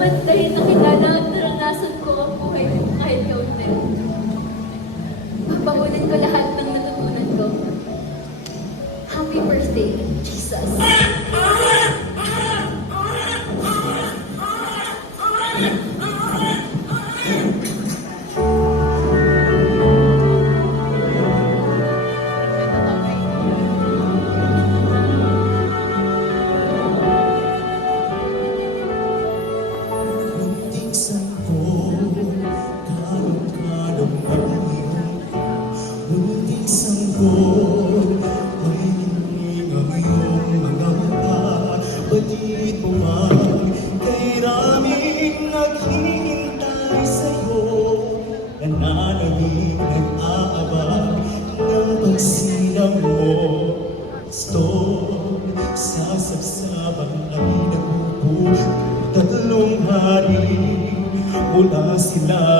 Pamantayin na kita na naranasan ko ang buhay ko kahit kaunti. Papakunin ko lahat ng natutunan ko. Happy birthday, Jesus! Batid mo man kay raming naghihintay sa'yo, nananabing nag-aabang ng pagsinang mo. Gusto sa sabsabang ay nagupo 3 hari mula sila.